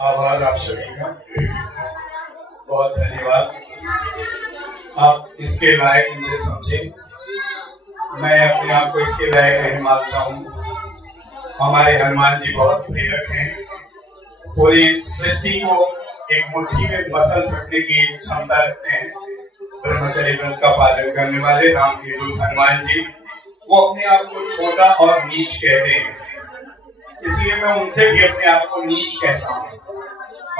आभार आप सभी का। बहुत धन्यवाद। आप इसके लायक मुझे समझे। मैं अपने आप को इसके लायक नहीं मानता हूँ। हमारे हनुमान जी बहुत प्रेरक हैं। पूरी सृष्टि को एक मुट्ठी में मसल सकने की क्षमता रखते हैं। ब्रह्मचर्य व्रत का पालन करने वाले राम के दूत हनुमान जी, वो अपने आप को छोटा और नीच कहते हैं। इसलिए मैं उनसे भी अपने आप को नीच कहता हूँ,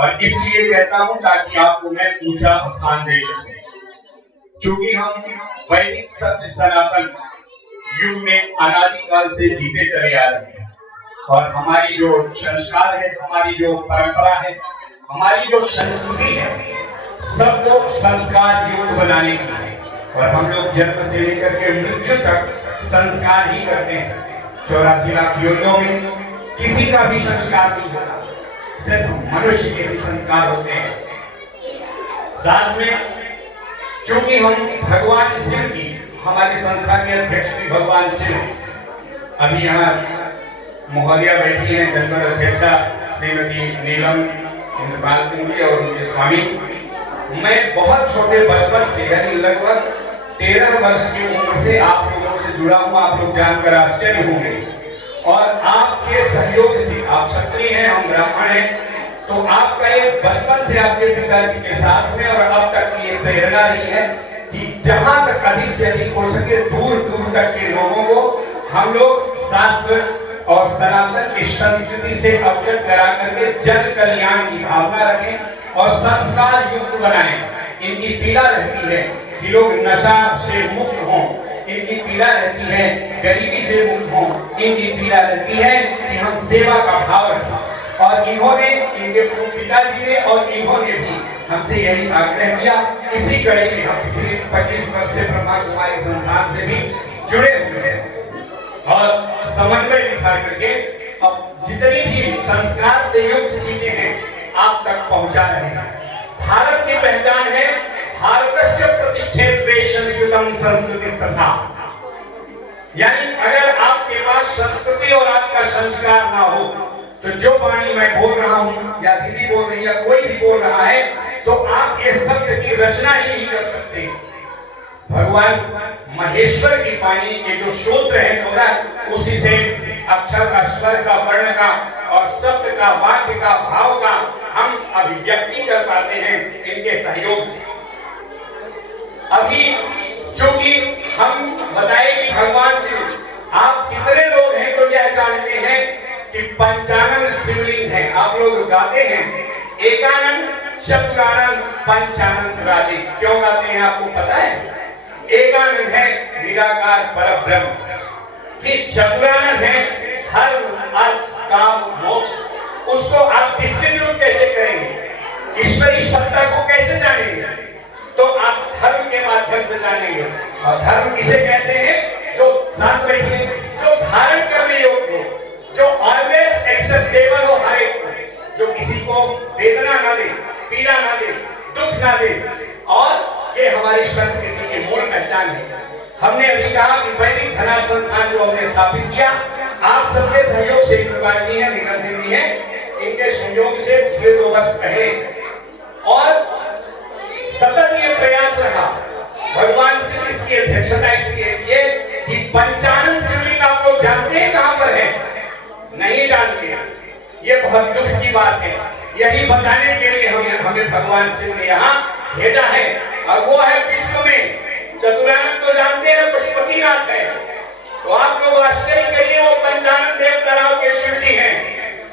और इसलिए कहता हूँ ताकि आपको मैं ऊंचा स्थान दे सकूं। क्योंकि हम वैदिक सत्य सनातन युग में अनादिकाल से जीते चले आ रहे हैं, और हमारी जो संस्कार है, हमारी जो परंपरा है, हमारी जो संस्कृति है, सबको संस्कार युक्त बनाने की है। और हम लोग जन्म से लेकर के मृत्यु तक संस्कार ही करते हैं। 84 लाख योनियों में किसी का भी संस्कार नहीं होता, सिर्फ मनुष्य के भी संस्कार होते हैं। साथ में क्योंकि हम भगवान शिव की, हमारी संस्था के अध्यक्ष भी भगवान शिव, अभी यहाँ महोदया बैठी हैं, जनपद अध्यक्षा श्रीमती नीलम इंद्रपाल सिंह जी और उनके स्वामी। मैं बहुत छोटे बचपन से, यानी लगभग 13 वर्ष की उम्र से आप लोगों से जुड़ा हूँ। आप लोग जानकर आश्चर्य होंगे, और आपके सहयोग से, आप क्षत्रिय हैं, हम ब्राह्मण हैं, तो आपका एक बचपन से आपके पिताजी के साथ में और अब तक की ये प्रेरणा रही है कि जहां तक अधिक से अधिक हो सके दूर दूर तक के लोगों को हम लोग शास्त्र और सनातन की संस्कृति से अवगत करा करके जन कल्याण की भावना रखें और संस्कार युक्त बनाएं। इनकी पीड़ा रहती है कि लोग नशा से मुक्त हों, इनकी पीड़ा रहती है गरीबी से मुक्त हों, इनकी पीड़ा रहती है कि हम सेवा का भाव रखें। और इन्होंने, इनके पिताजी ने और इन्होंने भी हमसे यही आग्रह किया। इसी कड़ी में हम पिछले 25 वर्ष से ब्रह्मा कुमारी संस्थान से भी जुड़े हुए हैं और समन्वय बिठा करके अब जितनी भी संस्कार से युक्त चीजें हैं आप तक पहुंचा रहे हैं। भारत की पहचान है भारतस्य प्रतिष्ठित संस्कृतम संस्कृति प्रथा, यानी अगर आपके पास संस्कृति और आपका संस्कार ना हो तो जो वाणी मैं बोल रहा हूं या दीदी बोल रही है, कोई भी बोल रहा है, तो आप इस शब्द की रचना ही नहीं कर सकते। भगवान महेश्वर की वाणी के जो सूत्र है 14, उसी से अक्षर का, स्वर का, वर्ण का और शब्द का, वाक्य का, भाव का हम अभिव्यक्ति कर पाते हैं इनके सहयोग से। अभी चूंकि हम बताए कि भगवान शिव, आप कितने लोग हैं जो यह जानते हैं कि पंचानन शिवलिंग है? आप लोग गाते हैं एकानन चतुरानन पंचानन राजे, क्यों गाते हैं आपको पता है? एकानन है निराकार परब्रह्म, फिर चतुरानन है धर्म अर्थ काम मोक्ष। उसको आप डिस्ट्रीब्यूट कैसे करेंगे? ईश्वरी सत्ता को कैसे जानेंगे? तो आप धर्म के माध्यम से जानेंगे। और धर्म किसे कहते हैं? जो साथ बैठे, जो धारण करने योग्य हो, जो ऑलवेज एक्सेप्टेबल हो हर एक को, जो किसी को वेदना ना दे, पीड़ा ना दे, दुख ना दे। और ये हमारी संस्कृति की मूल पहचान है। हमने अभी कहा कि वैदिक धनार्थ संस्थान जो हमने स्थापित किया, आप सबके सहयोग से, इंद्रपाल जी हैं, निखिल सिंह जी हैं, इनके सहयोग से पिछले 2 वर्ष पहले और सतत ये प्रयास रहा। भगवान शिव इसकी अध्यक्षता इसलिए किए कि पंचानन शिवलिंग आप लोग जानते हैं कहां पर है? नहीं जानते। ये बहुत दुख की बात है। यही बताने के लिए हमें भगवान शिव ने यहाँ भेजा है, और वो है विश्व में। चतुरानन तो जानते हैं, पशुपतिनाथ है, तो आप लोग आश्चर्य करिए, वो पंचानन देव तलाव के शिव जी हैं।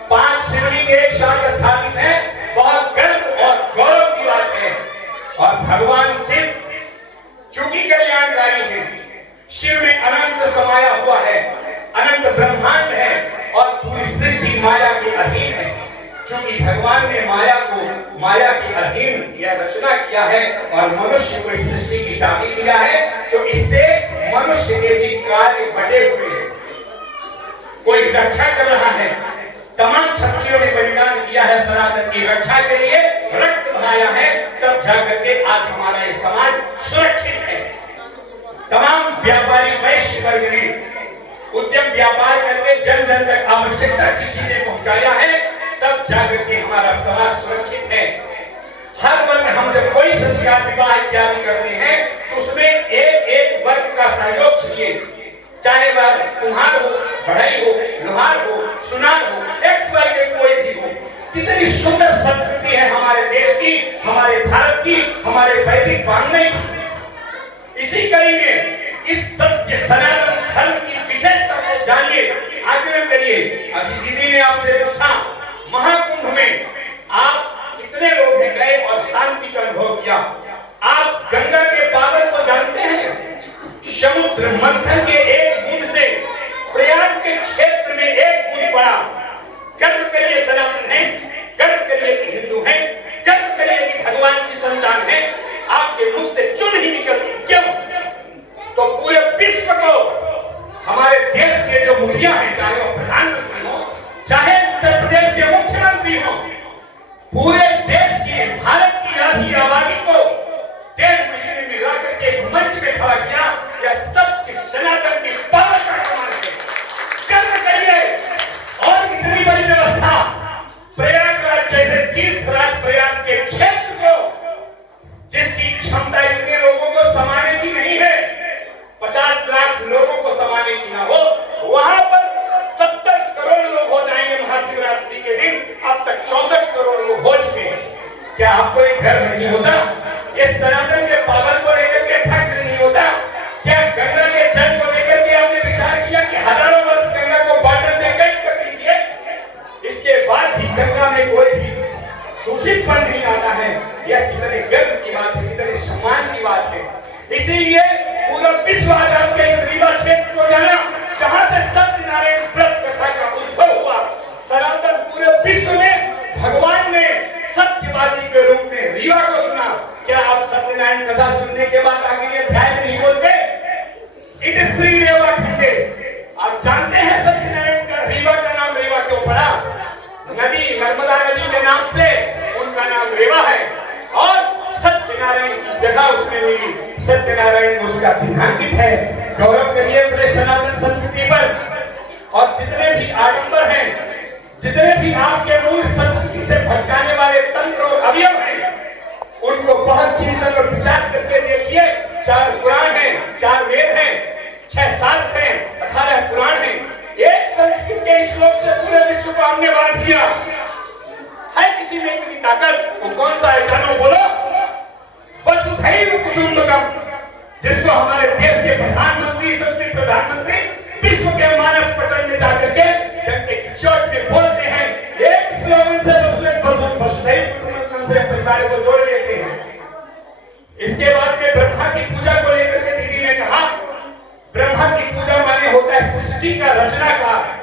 5 शिवलिंग एक साथ स्थापित है, बहुत गर्व और गौरव की बात है। और भगवान शिव चूंकि कल्याणकारी है, शिव में अनंत समाया हुआ है, अनंत ब्रह्मांड है और पूरी सृष्टि माया के अधीन है। क्योंकि भगवान ने माया को, माया के अधीन यह रचना किया है और मनुष्य को इस सृष्टि की चाबी दिया है, तो इससे मनुष्य के भी कार्य बटे हुए हैं। कोई रक्षा कर रहा है, तमाम क्षत्रियों ने बलिदान दिया है सनातन की रक्षा के लिए, रक्त बहाया है, तब जाकर के आज हमारा ये समाज सुरक्षित है। तमाम व्यापारी वैश्य वर्ग ने उद्यम व्यापार करके जन जन तक आवश्यकता की चीजें पहुंचाया है, तब जाकर के हमारा समाज सुरक्षित है। हर वर्ग, हम जब कोई संस्कार विवाह इत्यादि करते हैं तो उसमें एक एक वर्ग का सहयोग चाहिए, चाहे वह कुम्हार हो, बढ़ई हो, लोहार हो, सुनार हो, एक्स वर्ग कोई भी हो। कितनी सुंदर संस्कृति है हमारे देश की, हमारे भारत की, हमारे वैदिक वाङ्मय की। इसी कड़ी में इस सत्य सनातन धर्म की विशेषता को जानिए, आग्रह करिए। अभी दीदी ने आपसे पूछा महाकुंभ में आप कितने लोग हैं गए और शांति का अनुभव किया। आप गंगा के पावन को जानते हैं? समुद्र मंथन के एक बूंद से प्रयाग के क्षेत्र में एक बूंद पड़ा। गर्व करिए सनातन है, गर्व करिए कि हिंदू है, गर्व करिए कि भगवान की संतान है। आपके मुख से चुन ही निकलती, क्यों? तो पूरे विश्व को हमारे देश के जो मुखिया हैं, चाहे वो प्रधानमंत्री हो, चाहे उत्तर प्रदेश के मुख्यमंत्री हो, पूरे देश की, भारत की आधी आबादी को 1.5 महीने में लाकर के एक मंच में खड़ा किया। यह सत्य सनातन की पावन का कमाल है। कर्म करिए। और कितनी बड़ी व्यवस्था, प्रयागराज जैसे तीर्थराज प्रयाग के क्षेत्र को, जिसकी क्षमता इतने लोगों को समाने की नहीं है, 50 लाख लोगों को समाने की ना हो, वहां पर 70 करोड़ लोग हो जाएंगे महाशिवरात्रि के दिन। अब तक 64 करोड़ लोग हो चुके हैं। क्या आपको एक गर्व नहीं होता? ये सनातन के पावन को लेकर के फक्र नहीं होता? क्या गंगा के जल को लेकर के आपने विचार किया कि हजारों वर्ष गंगा को बॉर्डर में कैद कर दीजिए, इसके बाद भी गंगा में कोई भी दूषितपन नहीं आता है? यह कितने गर्व की बात है, कितने सम्मान की बात है। इसीलिए पूरा विश्व आज आपके इस रीवा क्षेत्र को जाना, जहां से सत्यनारायण व्रत कथा का उद्भव हुआ। सनातन पूरे विश्व में भगवान ने सत्यवादी के रूप में रीवा को चुना। क्या आप सत्यनारायण कथा सुनने के बाद आगे ये ध्यान नहीं बोलते? इट श्री रेवा खंडे। आप जानते हैं सत्यनारायण का रीवा का नाम रीवा क्यों पड़ा? नदी, नर्मदा नदी के नाम से उनका नाम रेवा है और सत्यनारायण की जगह उसमें मिली। सत्यनारायण उसका चिन्हांकित है। गौरव करिए अपने सनातन संस्कृति पर। और जितने भी आडंबर हैं, जितने भी आपके मूल संस्कृति से भटकाने वाले तंत्र और अवयव हैं, उनको बहुत चिंतन और विचार करके देखिए। 4 पुराण हैं, 4 वेद हैं, 6 शास्त्र हैं, 18 पुराण हैं। एक संस्कृत के श्लोक से पूरे विश्व को हमने बांध दिया है। किसी में इतनी ताकत? वो कौन सा है जानो? बोलो। वसुधैव कुटुंबकम, जिसको हमारे देश के प्रधानमंत्री, यशस्वी प्रधानमंत्री विश्व के मानस पटल में जाकर के डंडे की चोट में बोलते हैं। एक स्लोगन से वसुधैव कुटुंबकम से परिवार को जोड़ लेते हैं। इसके बाद में ब्रह्मा की पूजा को लेकर के दीदी ने कहा, ब्रह्मा की पूजा माने होता है सृष्टि का रचनाकार।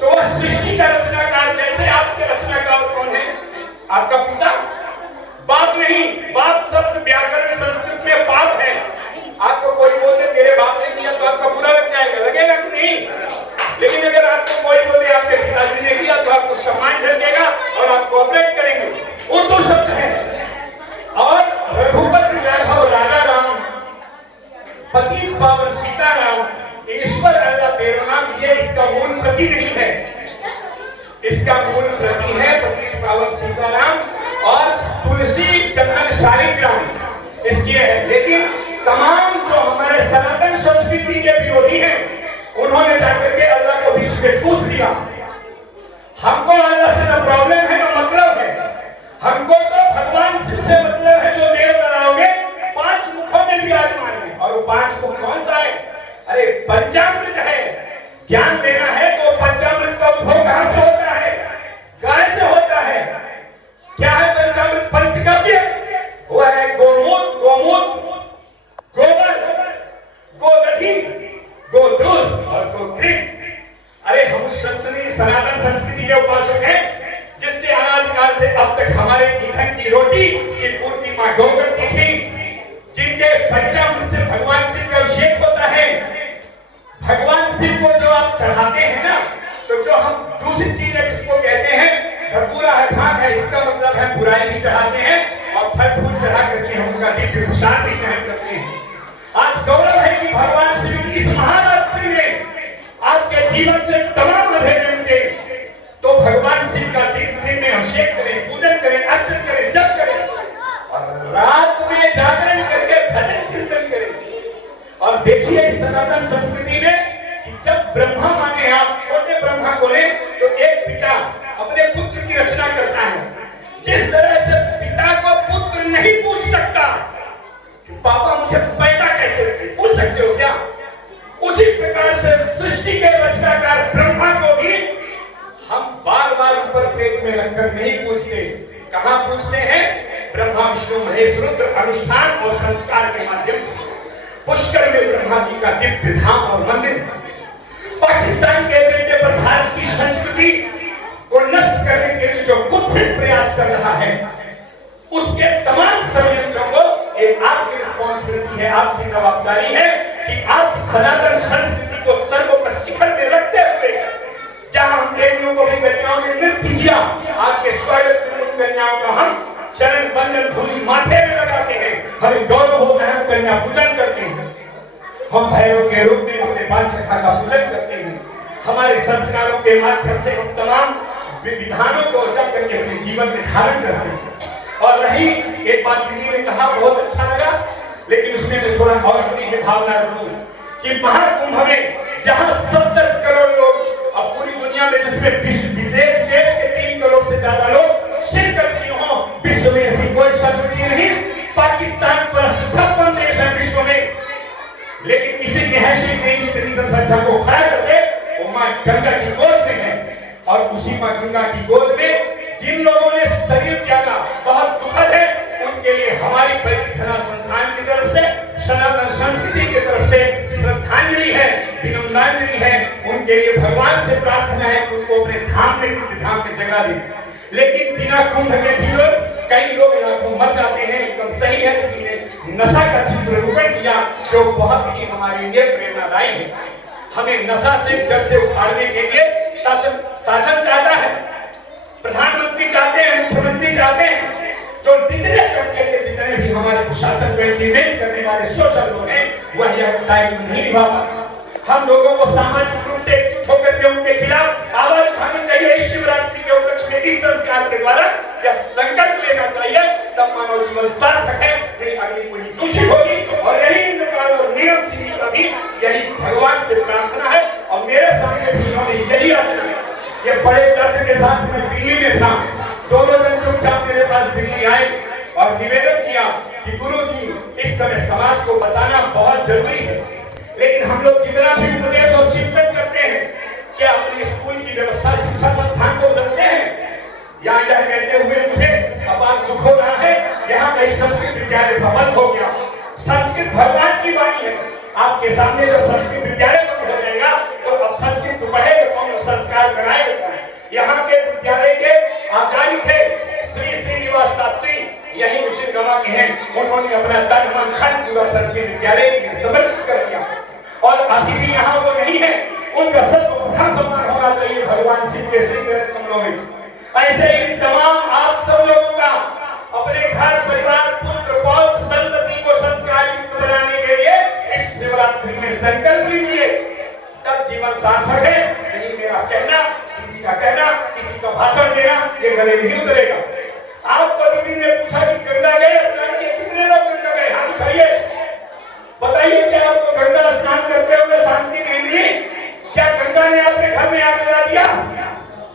तो वह सृष्टि का रचनाकार, जैसे आपके रचनाकार कौन है? आपका पिता, बाप नहीं। बाप शब्द व्याकरण संस्कृत में पाप है। आपको कोई बोले तेरे बाप ने किया तो आपका बुरा लग जाएगा, लगेगा कि नहीं? लेकिन अगर आपको कोई बोले आपके पिताजी ने किया तो आपको सम्मान झलकेगा और आप कोऑपरेट करेंगे। उर्दू शब्द है। और रघुपति राघव राजा राम, पतित पावन सीताराम, ईश्वर अल्लाह तेरा नाम, ये इसका मूल प्रति नहीं है। इसका मूल प्रति है पतित पावन सीताराम और तुलसी चंदन शालिग्राम, इसकी है। लेकिन तमाम जो हमारे सनातन संस्कृति के विरोधी हैं, उन्होंने जाकर के अल्लाह को बीच में ठूस दिया। हमको अल्लाह से न प्रॉब्लम है न मतलब है। हमको तो भगवान शिव से मतलब है, जो देव बनाओगे 5 मुखों में विराजमान है। और वो 5 मुख कौन सा है? अरे पंचामृत है। ज्ञान लेना है तो पंचामृत का उद्भव कहां से होता है? गाय से होता है। क्या है पंचामृत? पंचगव्य। वो है गोमूत्र, गोबर, गोदधि, गोदूध और गोघृत। अरे हम सनातन संस्कृति के उपासक हैं, जिससे अनादिकाल से अब तक हमारे ईंधन की रोटी की पूर्ति मां गौ करती थी, जिनके पंचामृत से भगवान शिव का अभिषेक होता है। भगवान शिव को जो आप चढ़ाते हैं ना, तो जो हम दूसरी चीज है जिसको कहते हैं धतूरा है, भांग है, इसका मतलब है बुराई भी चढ़ाते हैं और फल फूल चढ़ा करके हम उनका दिव्य प्रसाद भी ग्रहण करते हैं। आज गौरव है कि भगवान शिव की इस महारात्रि में आपके जीवन से तमाम अंधेरे मिटे, तो भगवान शिव का नहीं पूछ सकता कि पापा मुझे पैदा कैसे हुए, पूछ सकते हो क्या? उसी प्रकार से सृष्टि के रचनाकार ब्रह्मा को भी हम बार बार ऊपर पेट में रखकर नहीं पूछते। कहां पूछते हैं? ब्रह्मा विष्णु महेश रुद्र अनुष्ठान और संस्कार के माध्यम से। पुष्कर में ब्रह्मा जी का दिव्य धाम और मंदिर है। पाकिस्तान के एजेंडे पर भारत की संस्कृति को नष्ट करने के लिए जो कुत्सित प्रयास चल रहा है, उसके तमाम षड्यंत्रों को एक आपकी रिस्पॉन्सिबिलिटी है, आपकी जवाबदारी है कि आप सनातन संस्कृति को सर्वोपरि शिखर में रखते हुए, जहां हम देवियों को भी कन्याओं ने नृत्य किया, आपके स्वागत में उन कन्याओं का हम चरण बंधन धूलि माथे में लगाते हैं। हमें गौरव होता है, हम कन्या पूजन करते हैं, हम भैरव के रूप में अपने बाल सखा का पूजन करते हैं। हमारे संस्कारों के माध्यम से हम तमाम विधानों को जाकर के अपने जीवन में धारण करते हैं। और रही एक बात दीदी ने कहा, बहुत अच्छा लगा, लेकिन उसमें मैं थोड़ा और अपनी भावना रखूं कि महाकुंभ में जहां 70 करोड़ लोग, अब पूरी दुनिया में जिसमें विशेष देश के 3 करोड़ से ज्यादा लोग शिरकत किए हों, विश्व में ऐसी कोई संस्कृति नहीं। पाकिस्तान पर 56 देश है विश्व में, लेकिन किसी की हैसियत नहीं इतनी जनसंख्या को खड़ा कर दे। वो मां गंगा की गोद में है, और उसी मां गंगा की गोद में जिन लोगों ने शरीर त्यागा, बहुत दुखद है। उनके लिए हमारी वैदिक कला संस्थान की तरफ से, सनातन संस्कृति की तरफ से श्रद्धांजलि है, विनम्रांजलि है। उनके लिए भगवान से प्रार्थना है कि उनको अपने धाम में जगह दे। लेकिन बिना कुंभ के भी कई लोग लाखों मर जाते हैं, एकदम सही है। लेकिन नशा का चित्रण किया जो बहुत ही हमारे लिए प्रेरणादायी है। हमें नशा से जड़ से उखाड़ने के लिए शासन चाहता है, प्रधानमंत्री चाहते हैं, मुख्यमंत्री चाहते हैं। जो निचले तबके के जितने भी हमारे प्रशासन को इंप्लीमेंट करने वाले सोशल लोग हैं, वह यह टाइम नहीं निभा पाते। हम लोगों को सामाजिक रूप से एकजुट होकर के उनके खिलाफ आवाज उठानी चाहिए। इस शिवरात्रि के उपलक्ष्य में इस संस्कार के द्वारा यह संकल्प लेना चाहिए, तब मानव जीवन सार्थक है, नहीं अगली पीढ़ी दूषित होगी। और यही इंद्रपाल और नीरम सिंह का भी यही भगवान से प्रार्थना है, और मेरे सामने भी उन्होंने यही रचना है। ये बड़े दर्द के साथ मैं दिल्ली में था, दोनों दिन चुपचाप मेरे पास दिल्ली आए और निवेदन किया कि गुरुजी, इस समय समाज को बचाना बहुत जरूरी है, लेकिन हम लोग जितना भी उपदेश और चिंतन करते हैं, क्या अपने स्कूल की व्यवस्था, शिक्षा संस्थान को बदलते हैं? या यह कहते हुए मुझे अपार दुख हो रहा है, यहाँ का संस्कृत विद्यालय बंद हो गया। संस्कृत भगवान की वाणी है, आपके सामने जब संस्कृत विद्यालय बंद हो जाएगा तो अब संस्कृत पढ़ेगा कौन, संस्कार कराएगा। यहाँ के विद्यालय के आचार्य थे श्री श्रीनिवास शास्त्री, यही मुशीर गवा के हैं। उन्होंने अपना तन मन धन पूरा संस्कृत विद्यालय के लिए समर्पित कर दिया, और अभी भी यहाँ वो नहीं है। उनका सर्वप्रथम सम्मान होना चाहिए भगवान शिव के श्री चरण कमलों में। ऐसे ही तमाम आप सब लोगों का अपने घर परिवार, पुत्र पौत्र संतति को संस्कार युक्त बनाने के लिए इस शिवरात्रि में संकल्प लीजिए, तब जीवन सार्थक है। नहीं मेरा कहना, किसी का कहना, किसी का भाषण देना, ये गले नहीं उतरेगा। आपको दीदी ने पूछा कि गंगा गए स्नान किए, कितने लोग गंगा गए? हाथ उठाइए, बताइए क्या आपको गंगा स्नान करते हुए शांति नहीं मिली? क्या गंगा ने आपके घर में आग लगा दिया?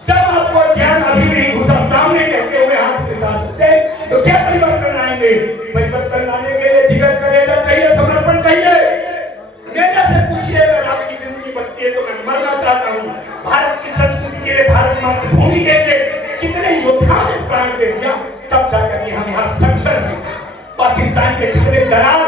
जब आपको ज्ञान अभी नहीं घुसा, सामने कहते हुए हाथ उठा सकते, तो क्या परिवर्तन आएंगे? परिवर्तन लाने के लिए जिगर कलेजा चाहिए, समर्पण चाहिए। मेरे से पूछिए, अगर आपकी जिंदगी बचती है तो मैं मरना चाहता हूँ। भारत की संस्कृति के लिए, भारत मातृभूमि के लिए कितने योद्धाओं ने प्राण दे दिया, तब जाकर के हम यहाँ सक्षम हैं। पाकिस्तान के कितने दलाल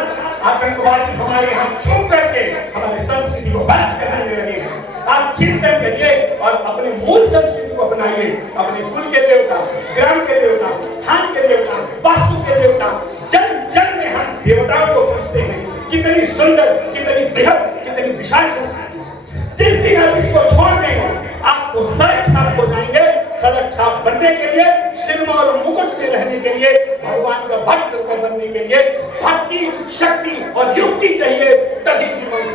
आतंकवादी हमारे यहाँ छुप करके हमारी संस्कृति को बर्बाद करने में लगे हैं। आप चिंतन करिए और अपने मूल संस्कृति को अपनाइए। अपने कुल के देवता, ग्राम के देवता, स्थान के देवता, वास्तु के देवता, जन जन में हम देवताओं को पूजते हैं। कितनी सुंदर, कितनी बृहद, कितनी विशाल संस्कृति। जिस दिन आप इसको छोड़ देंगे, आपको सड़क छाप हो जाएंगे। सड़क छाप बनने के लिए, सिनेमा और मुकुट में रहने के लिए, भगवान का भक्त बनने के लिए भक्ति, शक्ति और युक्ति चाहिए, तभी जीवन